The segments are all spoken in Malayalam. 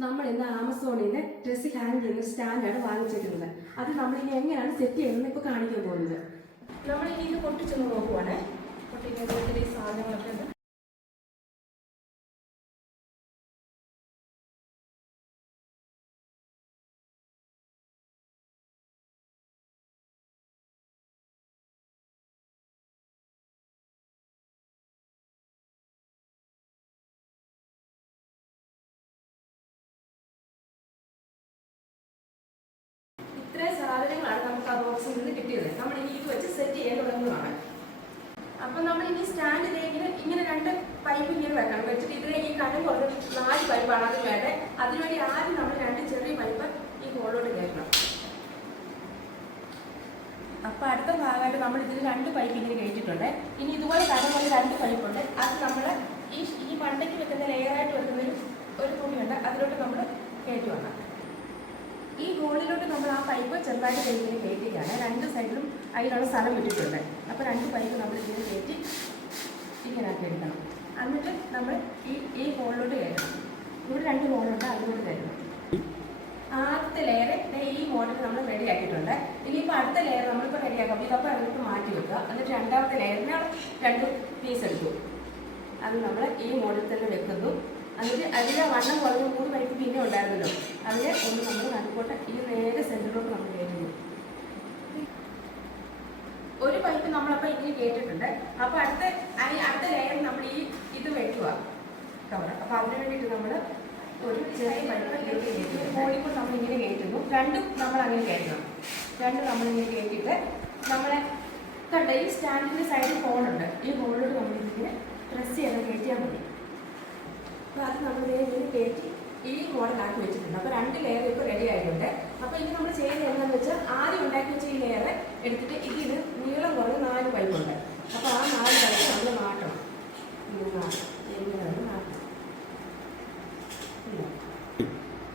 നമ്മൾ ഇന്ന് ആമസോണിൽ നിന്ന് ഡ്രസ്സ് ഹാങ് ചെയ്യുന്ന സ്റ്റാൻഡാണ് വാങ്ങിച്ചിരിക്കുന്നത്. അത് നമ്മളിനി എങ്ങനെയാണ് സെറ്റ് ചെയ്യുന്നത് ഇപ്പോൾ കാണിക്കാൻ പോകുന്നത്. നമ്മളിനി ഇത് പൊട്ടിച്ചൊന്ന് നോക്കുവാണ്. പൊട്ടിക്കുന്ന ഈ സാധനങ്ങളൊക്കെ ഉണ്ട്. ഇത്രയും സാധനങ്ങളാണ് നമുക്ക് ആ ബോക്സിൽ നിന്ന് കിട്ടിയത്. നമ്മൾ ഇനി ഇത് വെച്ച് സെറ്റ് ചെയ്യാൻ തുടങ്ങുന്നതാണ്. അപ്പം നമ്മൾ ഇനി സ്റ്റാൻഡിൽ ഇങ്ങനെ രണ്ട് പൈപ്പ് ഇങ്ങനെ വെക്കണം. വെച്ചിട്ട് ഇതിലെ ഈ കനം കുറഞ്ഞ 4 പൈപ്പാണ് അതിന് വേണ്ടത്. അതിനുവേണ്ടി ആദ്യം നമ്മൾ 2 ചെറിയ പൈപ്പ് ഈ ഹോളിലോട്ട് കയറ്റണം. അപ്പം അടുത്ത ഭാഗമായിട്ട് നമ്മൾ ഇതിൽ 2 പൈപ്പ് ഇങ്ങനെ കയറ്റിയിട്ടുണ്ട്. ഇനി ഇതുപോലെ കനം കുറഞ്ഞ 2 പൈപ്പുണ്ട്. അത് നമ്മൾ ഈ മണ്ടയ്ക്ക് വെക്കുന്ന ലെയറായിട്ട് വെക്കുന്ന ഒരു തുണിയുണ്ട്, അതിലോട്ട് നമ്മൾ കയറ്റുവാണ്. ഈ ഹോളിലോട്ട് നമ്മൾ ആ പൈപ്പ് ചെറുതായിട്ട് ഇങ്ങനെ കയറ്റിയാണ്. 2 സൈഡിലും അതിനുള്ള സ്ഥലം വിട്ടിട്ടുണ്ട്. അപ്പോൾ 2 പൈപ്പ് നമ്മൾ ഇതിന് കയറ്റി ഇങ്ങനെ ആക്കി എടുക്കണം. എന്നിട്ട് നമ്മൾ ഈ ഹോളിലോട്ട് കയറ്റണം. ഇവിടെ 2 ഹോളുണ്ട്, അതിലോട്ട് കയറ്റണം. ആദ്യത്തെ ലെയർ ഈ മോഡൽ നമ്മൾ റെഡി ആക്കിയിട്ടുണ്ട്. ഇനിയിപ്പോൾ അടുത്ത ലെയർ നമ്മളിപ്പോൾ റെഡിയാക്കാം. ഇതൊക്കെ അതിലോട്ട് മാറ്റി വെക്കുക. എന്നിട്ട് രണ്ടാമത്തെ ലെയറിന് 2 പീസ് എടുത്തു. അത് നമ്മൾ ഈ മോഡൽ തന്നെ വെക്കുന്നു. എന്നിട്ട് അതിലെ വണ്ണം കുറഞ്ഞ 3 പൈപ്പ് പിന്നെ ഉണ്ടായിരുന്നല്ലോ, അതിനെ ഒന്ന് നമ്മൾ നടുക്കോട്ട് ഈ നേരെ സെൻറ്ററിലോട്ട് നമ്മൾ കയറ്റുന്നു. ഒരു പൈപ്പ് നമ്മളപ്പോൾ ഇങ്ങനെ കയറ്റിട്ടുണ്ട്. അപ്പോൾ അടുത്ത ലെയർ നമ്മൾ ഇത് വെക്കുക കവർ. അപ്പോൾ അതിന് വേണ്ടിയിട്ട് നമ്മൾ ഒരു ചെറിയ പൈപ്പ് ഹോളിപ്പോൾ നമ്മളിങ്ങനെ കയറ്റുന്നു. 2 നമ്മൾ അങ്ങനെ കയറ്റണം. 2 നമ്മളിങ്ങനെ കയറ്റിയിട്ട് നമ്മളെ കണ്ട ഈ സ്റ്റാൻഡിൻ്റെ സൈഡിൽ ഹോളുണ്ട്. ഈ ഹോളിലോട്ട് നമ്മളിങ്ങനെ പ്രസ് ചെയ്യാൻ കയറ്റിയാൽ മതി. അപ്പോൾ അത് നമ്മൾ ഇങ്ങനെ കയറ്റി ഈ മോഡലാക്കി വെച്ചിട്ടുണ്ട്. അപ്പോൾ 2 ലെയർ ഇപ്പോൾ റെഡി ആയിട്ടുണ്ട്. അപ്പോൾ ഇനി നമ്മൾ ചെയ്യുന്നത് എന്താണെന്ന് വെച്ചാൽ ആദ്യം ഉണ്ടാക്കി വെച്ച ഈ ലെയർ എടുത്തിട്ട് ഇതിന് നീളം കുറഞ്ഞ 4 പൈപ്പുണ്ട്. അപ്പോൾ ആ 4 പൈപ്പ് നമ്മൾ മാറ്റണം. ഇങ്ങനെ മാറ്റണം.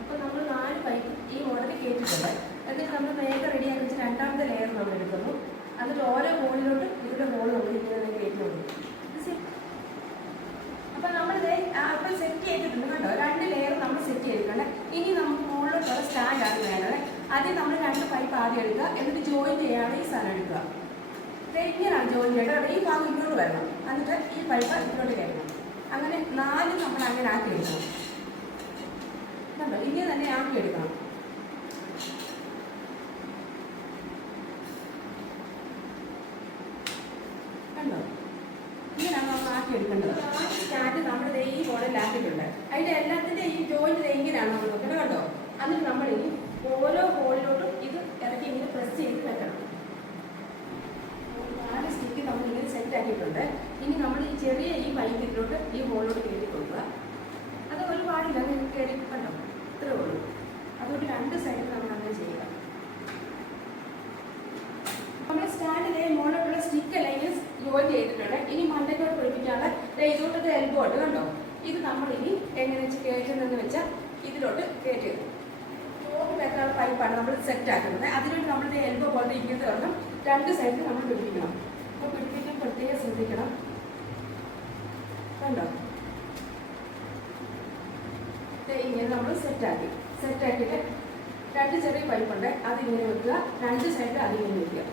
അപ്പോൾ നമ്മൾ 4 പൈപ്പ് ഈ മോഡലിൽ കയറ്റിയിട്ടുണ്ട്. എന്നിട്ട് നമ്മൾ നേരത്തെ റെഡിയാക്കി വെച്ച് രണ്ടാമത്തെ ലെയർ നമ്മൾ എടുക്കുന്നു. എന്നിട്ട് ഓരോ ഹോളിലോട്ട് ഇതിൻ്റെ ഹോൾ നമ്മൾ ഇങ്ങനെ കയറ്റി കൊടുക്കും. അപ്പോൾ നമ്മളിത് അപ്പോൾ സെറ്റ് ചെയ്തിട്ടുണ്ട് കേട്ടോ. 2 ലെയർ നമ്മൾ സെറ്റ് ചെയ്തിട്ടുണ്ട്. ഇനി നമുക്ക് മുകളിലോട്ടുള്ള സ്റ്റാൻഡാണ് വേണ്ടത്. ആദ്യം നമ്മൾ 2 പൈപ്പ് ആദ്യം എടുക്കുക. എന്നിട്ട് ജോയിൻ ചെയ്യാതെ ഈ സാധനം എടുക്കുക. ഇങ്ങനെയാണ് ജോയിൻ ചെയ്യേണ്ടത്. ഈ ഭാഗം ഇങ്ങോട്ട് വരണം. എന്നിട്ട് ഈ പൈപ്പ് ഇതിലോട്ട് കയറണം. അങ്ങനെ 4 നമ്മൾ അങ്ങനെ ആക്കി എടുക്കണം കേട്ടോ. ഇങ്ങനെ തന്നെ ആക്കി എടുക്കണം. കണ്ടോ, ഇങ്ങനെയാണ് നമ്മൾ ആക്കി എടുക്കേണ്ടത്. സ്റ്റാൻഡ് നമ്മൾ ഈ മോഡലാക്കിയിട്ടുണ്ട്. അതിൻ്റെ എല്ലാത്തിൻ്റെ ഈ ജോയിൻറ്റ് ഇങ്ങനെയാണ് നമ്മൾ നോക്കണം കേട്ടോ. എന്നിട്ട് നമ്മളിനി ഓരോ ഹോളിലോട്ടും ഇത് ഇറക്കി ഇങ്ങനെ പ്രസ് ചെയ്ത് വെക്കണം. 4 സ്റ്റിക്ക് നമ്മളിങ്ങനെ സെറ്റ് ആക്കിയിട്ടുണ്ട്. ഇനി നമ്മൾ ഈ ചെറിയ ഈ പൈപ്പിലോട്ട് ഈ ഹോളിലോട്ട് കയറ്റി കൊടുക്കുക. അത് ഒരുപാടില്ല, കയറി കണ്ടോ, ഇത്രേ ഉള്ളൂ. അതുകൊണ്ട് 2 സൈഡിൽ നമ്മൾ അങ്ങനെ ചെയ്യുക. നമ്മൾ സ്റ്റാൻഡിലെ മുകളിലോട്ടുള്ള സ്റ്റിക്കെല്ലാം ഇങ്ങനെ ജോയിൻ ചെയ്തിട്ടുണ്ട്. ഇനി മണ്ടയ്ക്കോട്ട് പിടിപ്പിക്കാനുള്ള ഇതോട്ടത്തെ എൽബോ ഉണ്ട് കണ്ടോ. ഇത് നമ്മളിനി എങ്ങനെ വെച്ച് കയറ്റുന്നതെന്ന് വെച്ചാൽ ഇതിലോട്ട് കയറ്റുക. ചോറ് വെക്കാനുള്ള പൈപ്പാണ് നമ്മൾ സെറ്റ് ആക്കുന്നത്. അതിനുവേണ്ടി നമ്മളുടെ എൽബോ പോലെ ഇങ്ങനത്തെ വരണം. 2 സൈഡിൽ നമ്മൾ പിടിപ്പിക്കണം. അപ്പോൾ പിടിപ്പിക്കാൻ പ്രത്യേകം ശ്രദ്ധിക്കണം കണ്ടോ. ഇങ്ങനെ നമ്മൾ സെറ്റാക്കിയിട്ട് 2 ചെറിയ പൈപ്പുണ്ട്, അതിങ്ങനെ വെക്കുക. 2 സൈഡിൽ അതിങ്ങനെ വെക്കുക.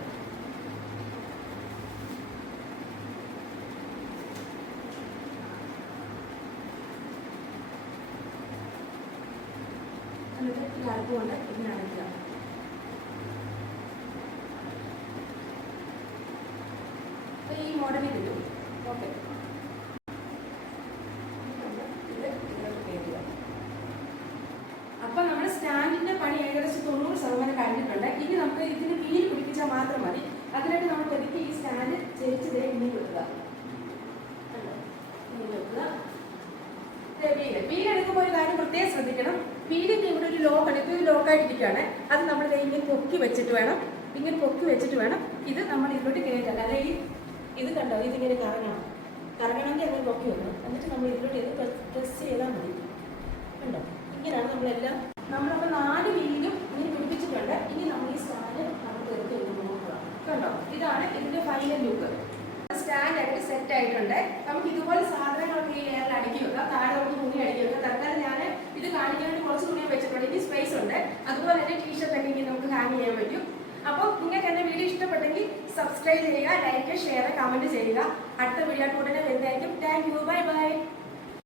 എന്നിട്ട് ഈ അടപ്പ് കൊണ്ട് ഇങ്ങനെ അടയ്ക്കുക. ഈ മോഡലിൽ കിട്ടും. ഓക്കെ, അപ്പം നമ്മുടെ സ്റ്റാൻഡിൻ്റെ പണി ഏകദേശം 90% കഴിഞ്ഞിട്ടുണ്ട്. ഇനി നമുക്ക് ഇതിന് വീൽ പിടിപ്പിച്ചാൽ മാത്രം മതി. അതിനായിട്ട് നമ്മൾ പതുക്കെ ഈ സ്റ്റാൻഡ് ചെരിച്ച് ഇങ്ങനെ വെക്കുക. വീൽ എടുക്കുമ്പോൾ ഒരു കാര്യം പ്രത്യേകം ശ്രദ്ധിക്കണം. വീലിൻ്റെ ഇവിടെ ഒരു ലോക്കാണ്. ഇത് ഒരു ലോക്കായിട്ടിരിക്കുകയാണ്. അത് നമ്മൾ ഇങ്ങനെ പൊക്കി വെച്ചിട്ട് വേണം ഇത് നമ്മൾ ഇതിലോട്ട് കയറ്റാൻ. അതായത് ഇത് കണ്ടോ, ഇതിങ്ങനെ കറങ്ങണമെങ്കിൽ അങ്ങനെ പൊക്കി വെക്കണം. എന്നിട്ട് നമ്മൾ ഇതിലോട്ട് ഇത് പ്രസ് ചെയ്താൽ മതി. കണ്ടോ, ഇങ്ങനെയാണ് നമ്മളപ്പോൾ 4 വീലും ഇങ്ങനെ പിടിപ്പിച്ചിട്ടുണ്ട്. ഇനി നമ്മൾ ഈ സ്റ്റാൻഡ് നമുക്ക് എടുത്ത് നോക്കുക. കണ്ടോ, ഇതാണ് ഇതിൻ്റെ ഫൈനൽ ലുക്ക്. സ്റ്റാൻഡ് ആയിട്ട് സെറ്റ് ആയിട്ടുണ്ട്. നമുക്ക് ഇതുപോലെ സാധനങ്ങളൊക്കെ ഈ ലെയറിൽ അടുക്കി വെക്കാം. താഴെ നമുക്ക് തുണി അടുക്കി വെക്കാം. തൽക്കാലം ഞാൻ ഇത് കാണിക്കാൻ വേണ്ടി കുറച്ച് സബ്സ്ക്രൈബ് ചെയ്യുക, ലൈക്ക്, ഷെയർ, കമന്റ് ചെയ്യുക. അടുത്ത വീഡിയോ ഉടനെ വരുന്നതായിരിക്കും. Thank you, bye bye.